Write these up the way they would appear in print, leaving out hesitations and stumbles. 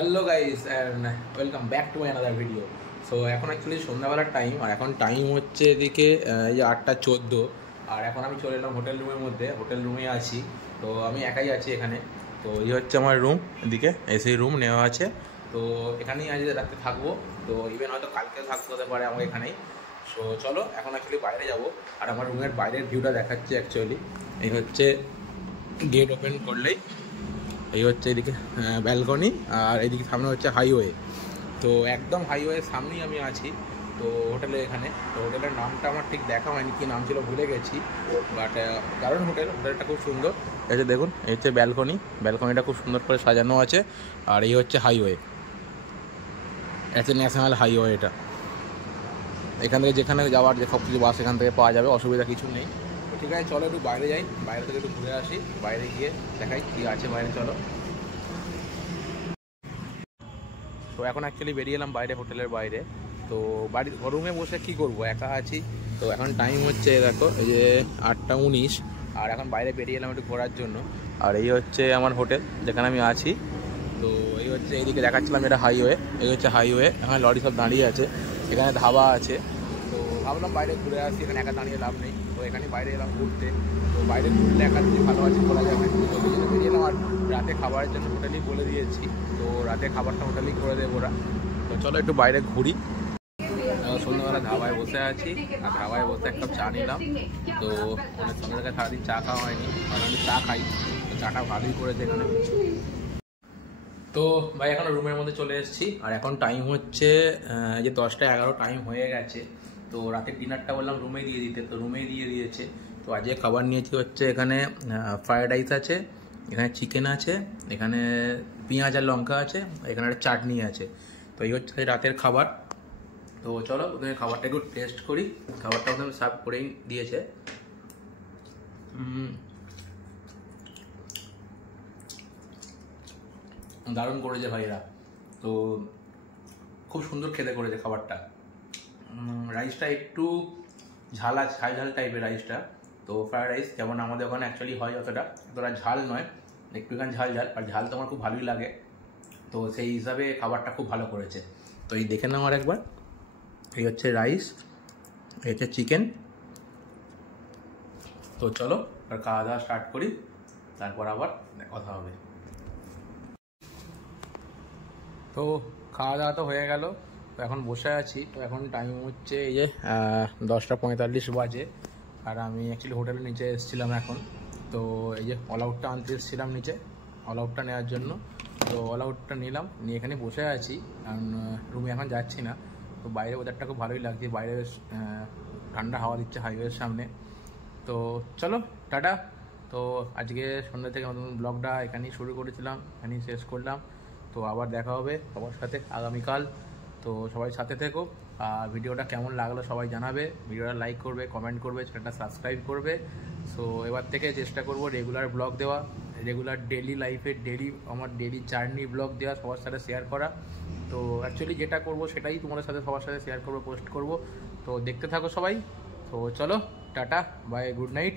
Hello guys and welcome back to my another video. So এখন actually সন্ধ্যাবেলার time, আর এখন time হচ্ছে এদিকে এই যে 8:14। আর এখন আমি চলে এলাম হোটেল রুমের মধ্যে, হোটেল রুমে আছি। তো আমি একাই আছি এখানে। তো এই হচ্ছে আমার রুম, এদিকে এসি রুম নেওয়া আছে। তো এখানেই আজ রাতে থাকবো। তো ইভেন হয়তো কালকে থাকতে হতে পারে আমার এখানেই। সো চলো এখন অ্যাকচুয়ালি বাইরে যাব। আর আমার রুমের বাইরের ভিউটা দেখাচ্ছি। অ্যাকচুয়ালি এই হচ্ছে গেট ওপেন করলেই এই হচ্ছে এদিকে ব্যালকনি, আর এদিকে সামনে হচ্ছে হাইওয়ে। তো একদম হাইওয়ের সামনেই আমি আছি। তো হোটেলে এখানে, তো হোটেলের নামটা আমার ঠিক দেখা হয়নি, কী নাম ছিল ভুলে গেছি। বাট দারুণ হোটেলটা খুব সুন্দর। এই যে দেখুন, এই হচ্ছে ব্যালকনি, ব্যালকনিটা খুব সুন্দর করে সাজানো আছে। আর এই হচ্ছে হাইওয়ে, এটা ন্যাশনাল হাইওয়ে। এটা এখান থেকে যেখানে যাওয়ার যে সব কিছু বাস এখান থেকে পাওয়া যাবে, অসুবিধা কিছু নেই। তো ঠিক আছে, চলো একটু বাইরে যাই, বাইরে থেকে একটু ঘুরে আসি, বাইরে গিয়ে দেখাই কী আছে বাইরে। চলো। তো এখন অ্যাকচুয়ালি বেরিয়ে এলাম বাইরে, হোটেলের বাইরে। তো রুমে বসে কি করব, একা আছি। তো এখন টাইম হচ্ছে দেখো এই যে 8:19। আর এখন বাইরে বেরিয়ে এলাম একটু ঘোরার জন্য। আর এই হচ্ছে আমার হোটেল যেখানে আমি আছি। তো এই হচ্ছে এইদিকে দেখাচ্ছিলাম, এটা হাইওয়ে। এই হচ্ছে হাইওয়ে, এখানে লরি সব দাঁড়িয়ে আছে, এখানে ধাবা আছে। তো ভাবলাম বাইরে ঘুরে আসি, এখানে একা দাঁড়িয়ে লাভ নেই। তো এখানে বাইরে এলাম ঘুরতে। তো বাইরে ঘুরলে একা যদি ভালো আছে বলা যাবে। তো এই জন্য বেরিয়ে এলাম। আর রাতে খাবারের জন্য হোটেলেই বলে দিয়েছি। তো রাতে খাবারটা হোটেলেই করে দেবো ওরা। তো চলো একটু বাইরে ঘুরি। সন্ধ্যাবেলা ধাবায় বসে আছি, আর ধাবায় বসে একটা চা নিলাম। তো অনেক সন্ধ্যা থেকে সারাদিন চা খাওয়া হয়নি, আর আমি চা খাই। তো চাটা ভালোই করেছে এখানে। তো ভাই এখন রুমের মধ্যে চলে এসেছি। আর এখন টাইম হচ্ছে যে 10:11 টাইম হয়ে গেছে। তো রাতের ডিনারটা বললাম রুমে দিয়ে দিতে, তো রুমেই দিয়ে দিয়েছে। তো আজকে খাবার নিয়েছি হচ্ছে এখানে ফ্রায়েড রাইস আছে, এখানে চিকেন আছে, এখানে পেঁয়াজ আর লঙ্কা আছে, এখানে একটা চাটনি আছে। তো এই হচ্ছে রাতের খাবার। তো চলো প্রথমে খাবারটা একটু টেস্ট করি। খাবারটা প্রথমে সার্ভ করেই দিয়েছে। দারুণ করেছে ভাইরা। তো খুব সুন্দর খেতে করেছে খাবারটা। রাইসটা একটু ঝাল আছে, ঝাল ঝাল টাইপের রাইসটা। তো ফ্রায়েড রাইস যেমন আমাদের ওখানে অ্যাকচুয়ালি হয়, অতটা ঝাল নয়, একটুখানি ঝাল ঝাল। আর ঝাল তো আমার খুব ভালোই লাগে। তো সেই হিসাবে খাবারটা খুব ভালো করেছে। তো এই দেখে নাও আর একবার। এই হচ্ছে রাইস, এই হচ্ছে চিকেন। তো চলো আর খাওয়া দাওয়া স্টার্ট করি, তারপর আবার কথা হবে। তো খাওয়া দাওয়া তো হয়ে গেল। তো এখন বসে আছি। তো এখন টাইম হচ্ছে এই যে 10:45 বাজে। আর আমি অ্যাকচুয়ালি হোটেলের নিচে এসেছিলাম এখন। তো এই যে অল আউটটা আনতে এসেছিলাম নিচে, অল আউটটা নেওয়ার জন্য। তো অল আউটটা নিলাম, নিয়ে এখানে বসে আছি, কারণ রুমে এখন যাচ্ছি না। তো বাইরে ওয়েদারটা খুব ভালোই লাগছে, বাইরে ঠান্ডা হাওয়া দিচ্ছে হাইওয়ের সামনে। তো চলো টাটা। তো আজকে সন্ধ্যা থেকে নতুন ব্লগটা এখানেই শুরু করেছিলাম, এখানেই শেষ করলাম। তো আবার দেখা হবে সবার সাথে আগামীকাল। তো সবাই সাথে থেকো। আর ভিডিওটা কেমন লাগলো সবাই জানাবে, ভিডিওটা লাইক করবে, কমেন্ট করবে, চ্যানেলটা সাবস্ক্রাইব করবে। সো এবার থেকে চেষ্টা করব রেগুলার ব্লগ দেওয়া, রেগুলার ডেলি লাইফের আমার ডেলি জার্নি ব্লগ দেওয়া, সবার সাথে শেয়ার করা। তো অ্যাকচুয়ালি যেটা করব সেটাই তোমাদের সাথে সবার সাথে শেয়ার করবো, পোস্ট করব। তো দেখতে থাকো সবাই। তো চলো টাটা, বাই, গুড নাইট।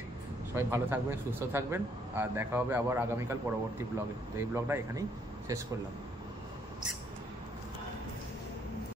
সবাই ভালো থাকবেন, সুস্থ থাকবেন। আর দেখা হবে আবার আগামীকাল পরবর্তী ব্লগে। তো এই ব্লগটা এখানেই শেষ করলাম।